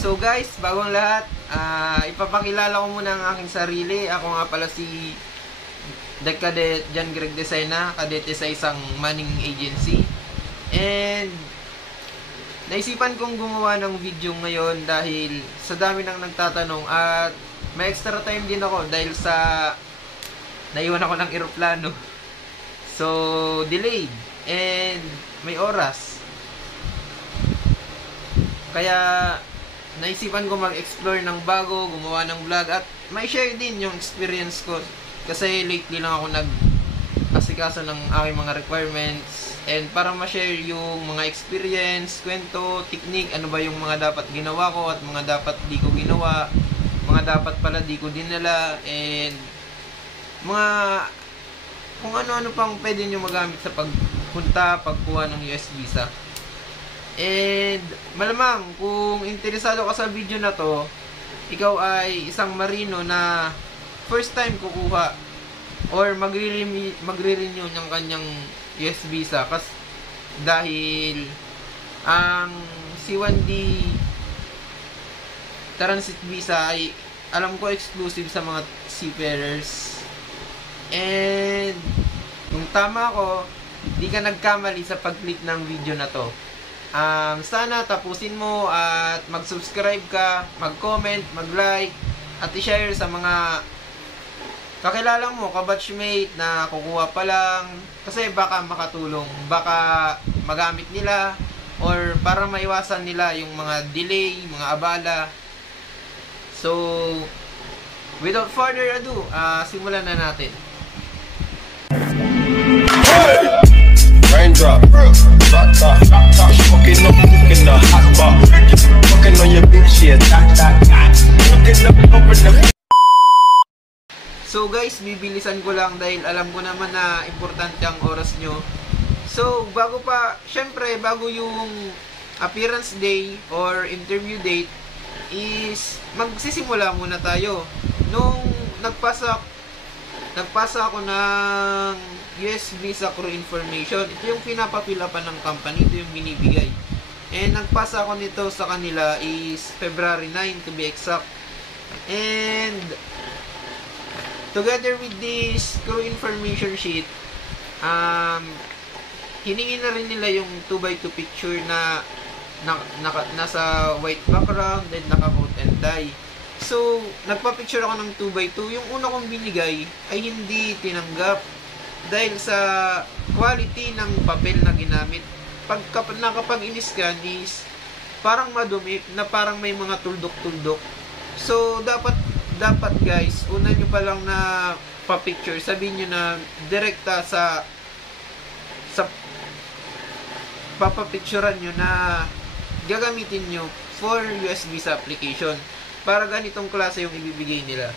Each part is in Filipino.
So guys, bagong lahat, ipapakilala ko muna ang aking sarili. Ako nga pala si Cadet John Greg Desena, kadete sa isang manning agency. And naisipan kong gumawa ng video ngayon dahil sa dami nang nagtatanong at may extra time din ako dahil sa naiwan ako ng eroplano. So, delayed and may oras. Kaya naisipan ko mag-explore ng bago, gumawa ng vlog at may share din yung experience ko kasi lately lang ako nag-asikaso ng aking mga requirements and para ma-share yung mga experience, kwento, technique, ano ba yung mga dapat ginawa ko at mga dapat di ko ginawa, mga dapat pala di ko dinala, and mga kung ano-ano pang pwede nyo magamit sa pagpunta, pagkuha ng US visa. And malamang kung interesado ka sa video na to, ikaw ay isang marino na first time kukuha or magre-renew ng kanyang US visa dahil ang C1D transit visa ay alam ko exclusive sa mga seafarers. And kung tama ako, di ka nagkamali sa pag-click ng video na to. Sana tapusin mo at mag-subscribe ka, mag-comment, mag-like, at i-share sa mga kakilala mo, kabatchmate na kukuha pa lang. Kasi baka makatulong, baka magamit nila, or para maiwasan nila yung mga delay, mga abala. So, without further ado, simulan na natin. Raindrop, rock top, fucking up in the hot bar, fucking on your bitch, yeah, looking up over the. So guys, bibilisan ko lang dahil alam ko naman na importante ang oras nyo. So, bago yung appearance day or interview date is magsisimula muna tayo. Nung nagpasa ako ng US Visa Crew Information. Ito yung pinapapila pa ng company. Ito yung binibigay. And nagpasa ako nito sa kanila is February 9 to be exact. And together with this crew information sheet, hiningi na rin nila yung 2x2 picture na nasa white background and naka-coat and tie. So, nagpa-picture ako ng 2x2. Yung una kong binigay ay hindi tinanggap dahil sa quality ng papel na ginamit. Kapag in-scan is parang madumi na parang may mga tuldok-tuldok. So, dapat guys, una nyo pa lang na pa-picture, sabihin nyo na direkta sa papapicturean nyo na gagamitin nyo for US visa application. Para ganitong klase yung ibibigay nila.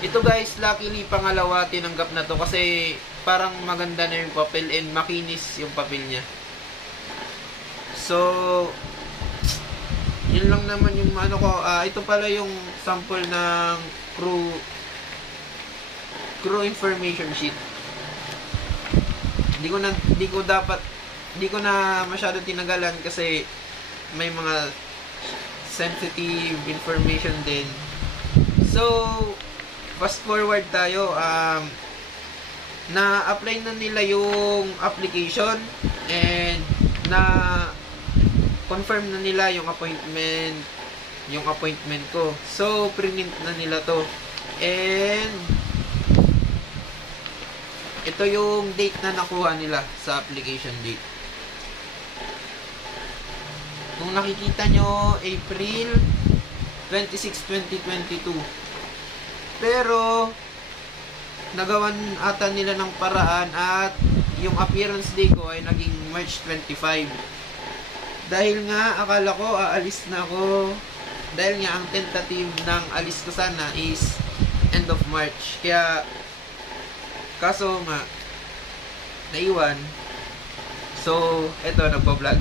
Ito guys, luckily pangalawa tinanggap na to kasi parang maganda na yung papel and makinis yung papel niya. So, yun lang naman yung ano ko. Ito pala yung sample ng crew information sheet. Hindi ko na masyado tinagalan kasi may mga sensitive information din. So, fast forward tayo. Na-apply na nila yung application and na-confirm na nila yung appointment ko. So, print na nila to. And ito yung date na nakuha nila sa application date. Kung nakikita nyo, April 26, 2022. Pero, nagawan ata nila ng paraan at yung appearance day ko ay naging March 25. Dahil nga, akala ko aalis na ako. Dahil nga, ang tentative ng alis ko sana is end of March. Kaya, kaso nga, naiwan. So, eto, nagpa-vlog.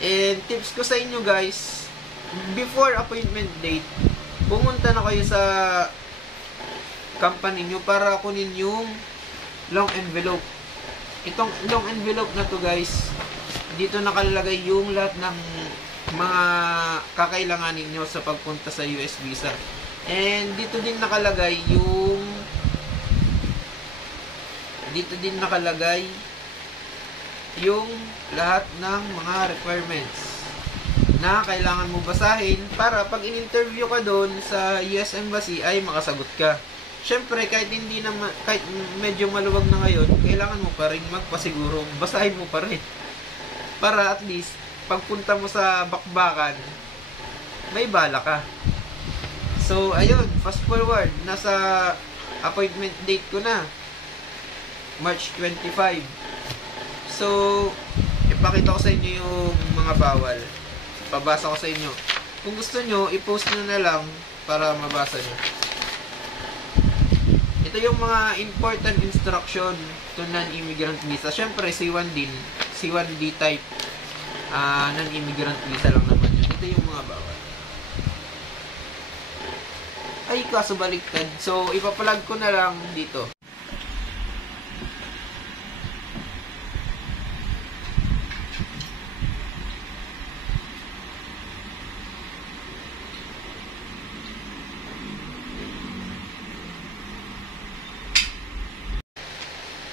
And tips ko sa inyo guys, before appointment date, pumunta na kayo sa company nyo para kunin yung long envelope. itong long envelope na to guys, dito nakalagay yung lahat ng mga kakailanganin nyo sa pagpunta sa US visa. And dito din nakalagay yung lahat ng mga requirements na kailangan mo basahin para pag in-interview ka doon sa US Embassy ay makasagot ka. Syempre, kahit medyo maluwag na ngayon, kailangan mo pa rin magpasiguro, basahin mo pa rin. Para at least, pagpunta mo sa bakbakan, may bala ka. So, ayun, fast forward, nasa appointment date ko na, March 25. So, ipakita ko sa inyo yung mga bawal. Pabasa ko sa inyo. Kung gusto nyo, i-post nyo na lang para mabasa nyo. Ito yung mga important instruction to non-immigrant visa. Syempre, C1 din. C1D type. Non-immigrant visa lang naman yun. Ito yung mga bawal. Ay, kaso baliktad. So, ipapalag ko na lang dito.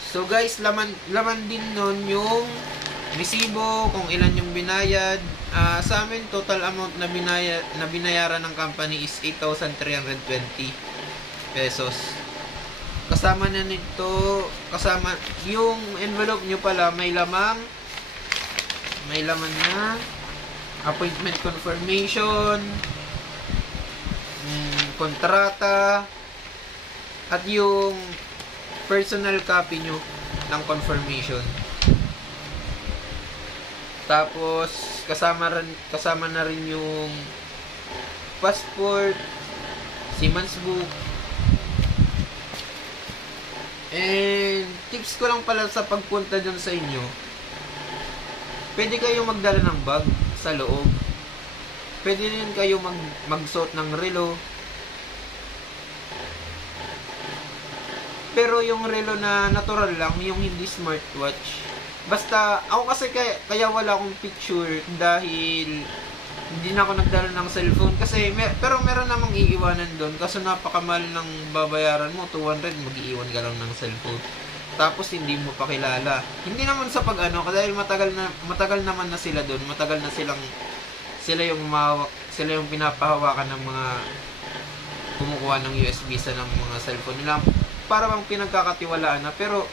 So guys, laman din nun yung resibo, kung ilan yung binayad. Sa amin, total amount na binayaran ng company is 8,320 pesos. Kasama na nito, kasama yung envelope nyo pala, may laman na appointment confirmation, kontrata, at yung personal copy nyo ng confirmation. Tapos kasama na rin yung passport, seaman's book. And tips ko lang pala sa pagpunta dyan sa inyo, pwede kayo magdala ng bag sa loob. Pwede rin kayo magsuot ng relo. Pero yung relo na natural lang, yung hindi smartwatch. Basta, ako kasi kaya wala akong picture dahil hindi na ako nagdala ng cellphone. Kasi, pero meron namang iiwanan doon. Kasi napakamahal ng babayaran mo, 200, mag-iiwan ka lang ng cellphone. Tapos, hindi mo pa kilala. Hindi naman sa dahil matagal naman na sila doon. Matagal na sila yung pinapahawakan ng mga kumukuha ng US visa ng mga cellphone nila. Para bang pinagkakatiwalaan na. Pero,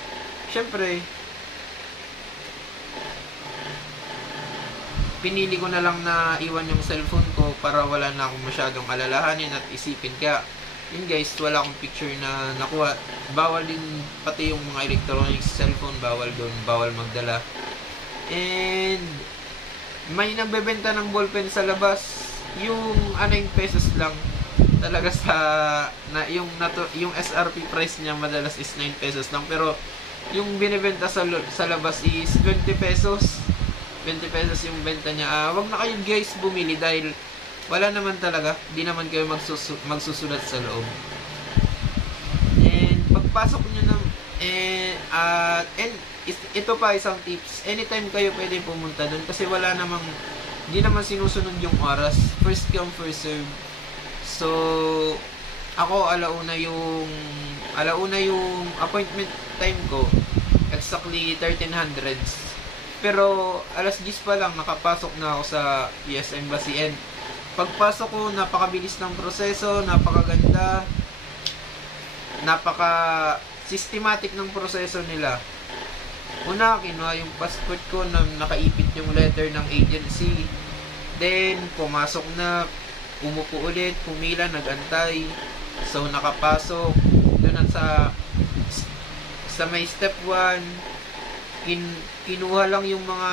syempre, pinili ko na lang na iwan yung cellphone ko para wala na akong masyadong alalahanin at isipin. Kaya, yun guys, wala akong picture na nakuha. Bawal din pati yung mga electronics cellphone, bawal doon, bawal magdala. And, may nagbebenta ng ballpen sa labas. Yung 9 pesos lang. Talaga yung SRP price niya madalas is 9 pesos lang, pero yung binibenta sa labas is 20 pesos. 20 pesos yung benta niya. Wag na kayo guys bumili dahil wala naman talaga, di naman kayo magsusulat sa loob. And pagpasok niyo and ito pa isang tips, anytime kayo pwede pumunta doon kasi hindi naman sinusunod yung oras. First come, first serve. So, ako alauna yung appointment time ko, exactly 1300s. Pero alas 10 pa lang nakapasok na ako sa US Embassy. And pagpasok ko, napakabilis ng proseso, napakaganda, napaka-systematic ng proseso nila. Una, kinuha yung passport ko na nakaipit yung letter ng agency. Then, pumasok na, umupo ulit, pumila, nagantay. So, nakapasok. Doon sa may step 1, kinuha lang yung mga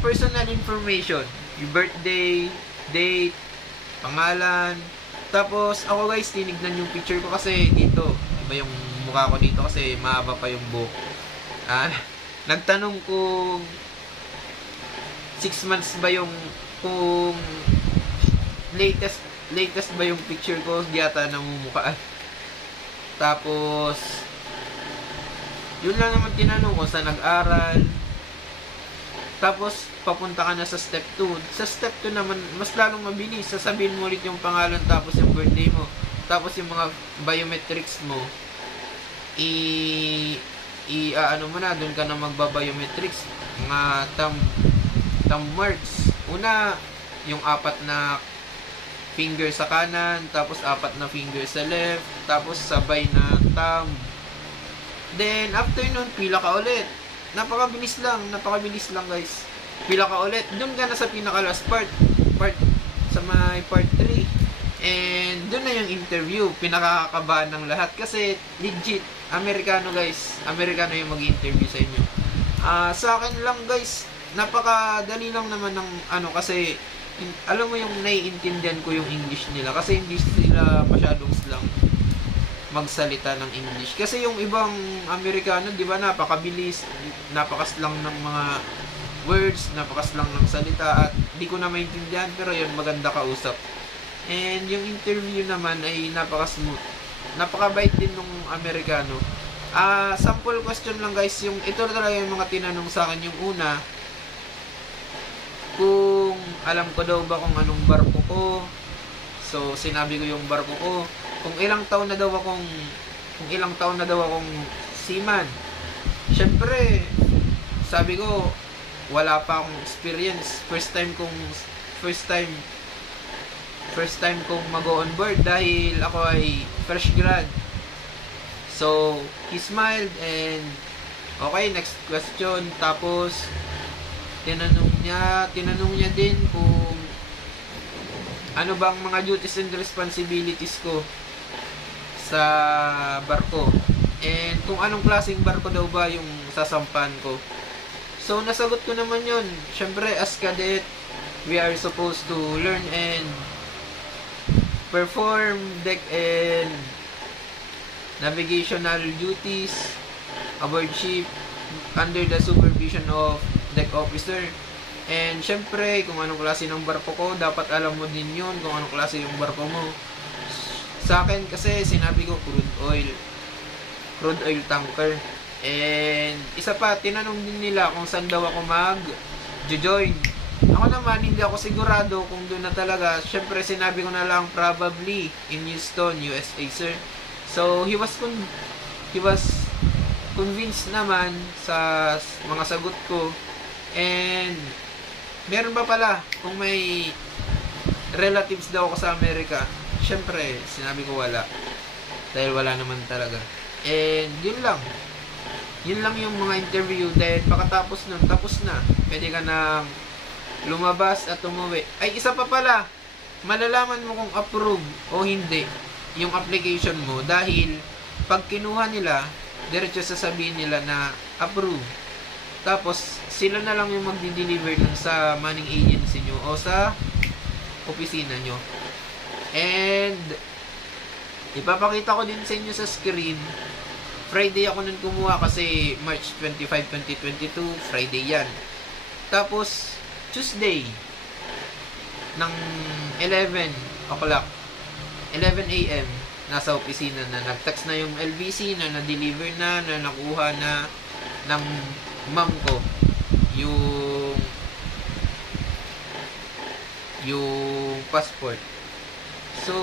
personal information. Yung birthday, date, pangalan. Tapos, ako guys, tinignan yung picture ko kasi dito. Iba yung mukha ko dito kasi mahaba pa yung buhok. Nagtanong kung 6 months ba kung latest ba yung picture ko, di ata namumukhaan. Tapos, yun lang naman tinanong ko sa nag-aral. Tapos, papunta ka na sa step 2. Sa step 2 naman, mas lalong mabilis. Sasabihin mo ulit yung pangalan tapos yung birthday mo. Tapos yung mga biometrics mo, ano mo na, doon ka na magba-biometrics. Mga thumb marks. Una, yung 4 na finger sa kanan, tapos 4 na finger sa left, tapos sabay na thumb. Then, after nun, pila ka ulit. Napakabilis lang guys. Pila ka ulit. Doon ka na sa pinaka-last part sa may part 3. And doon na yung interview. Pinakakabahan ng lahat. Kasi legit, Amerikano guys. Amerikano yung mag-interview sa inyo. Sa akin lang guys, napakadali lang naman ng kasi alam mo yung naiintindihan ko yung English nila. Kasi hindi sila masyadong slang magsalita ng English. Kasi yung ibang Amerikano, di ba, napakabilis, napakaslang ng mga words, napakaslang ng salita, at di ko na maintindihan, pero yun, maganda kausap. And yung interview naman ay napaka-smooth. Napakabait din ng Amerikano. Sample question lang guys, yung ito talaga yung mga tinanong sa akin. Yung una, kung alam ko daw ba kung anong barko ko. So, sinabi ko yung barko ko. Kung ilang taon na daw akong seaman. Syempre, sabi ko, wala pa akong experience. First time kong mag-on board dahil ako ay fresh grad. So, he smiled and okay, next question. Tapos, tinanong niya din kung ano bang mga duties and responsibilities ko sa barko. And kung anong klaseng barko daw ba yung sasampan ko. So, nasagot ko naman yun. Syempre, as cadet, we are supposed to learn and perform deck and navigational duties aboard ship under the supervision of deck officer. And syempre, kung anong klase ng barko ko, dapat alam mo din yun kung anong klase yung barko mo. Sa akin kasi, sinabi ko crude oil tanker. And isa pa, tinanong din nila kung saan daw ako mag-join. Ako naman, hindi ako sigurado kung doon na talaga. Syempre, sinabi ko na lang probably in Houston, USA, sir. So, he was convinced naman sa mga sagot ko. And meron ba pala kung may relatives daw ako sa Amerika? Syempre, sinabi ko wala. Dahil wala naman talaga. And yun lang yung mga interview. Dahil pagkatapos nun, tapos na. Pwede ka na lumabas at umuwi. Ay, isa pa pala, malalaman mo kung approve o hindi yung application mo. Dahil pag kinuha nila, diretso sasabihin nila na approve. Tapos, sila na lang yung magdi-deliver dun sa manning agency nyo o sa opisina nyo. And ipapakita ko din sa inyo sa screen. Friday ako nun kumuha kasi March 25, 2022, Friday yan. Tapos, Tuesday ng 11 o'clock, 11 a.m. nasa opisina na. Nag-text na yung LBC na na-deliver na nakuha na ng ma'am ko yung passport. So,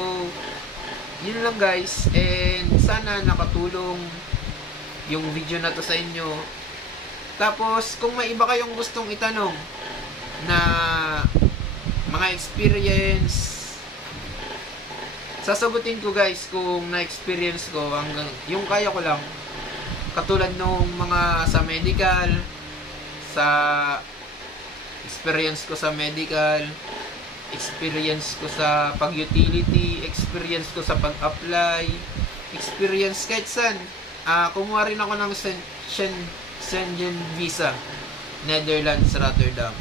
yun lang guys, and sana nakatulong yung video na to sa inyo. Tapos, kung may iba kayong gustong itanong na mga experience, sasagutin ko guys kung na-experience ko hanggang yung kaya ko lang. Katulad nung mga sa medical, sa experience ko sa medical, experience ko sa pag-utility, experience ko sa pag-apply, experience kahit saan. Kumuha rin ako ng Schengen visa, Netherlands, Rotterdam.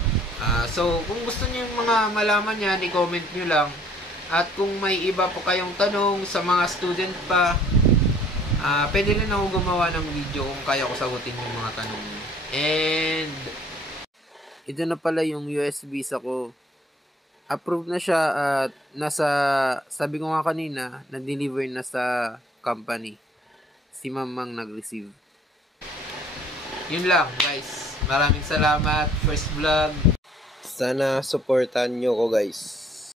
So, kung gusto niyo yung mga malaman yan, i-comment nyo lang. At kung may iba po kayong tanong sa mga student pa, pwede rin ako gumawa ng video kung kaya ko sagutin yung mga tanong nyo. And ito na pala yung US visa ko. Approved na siya at sabi ko nga kanina, na-deliver na sa company. si mamang nag-receive. Yun lang guys. Maraming salamat. First vlog. Sana supportan nyo ko guys.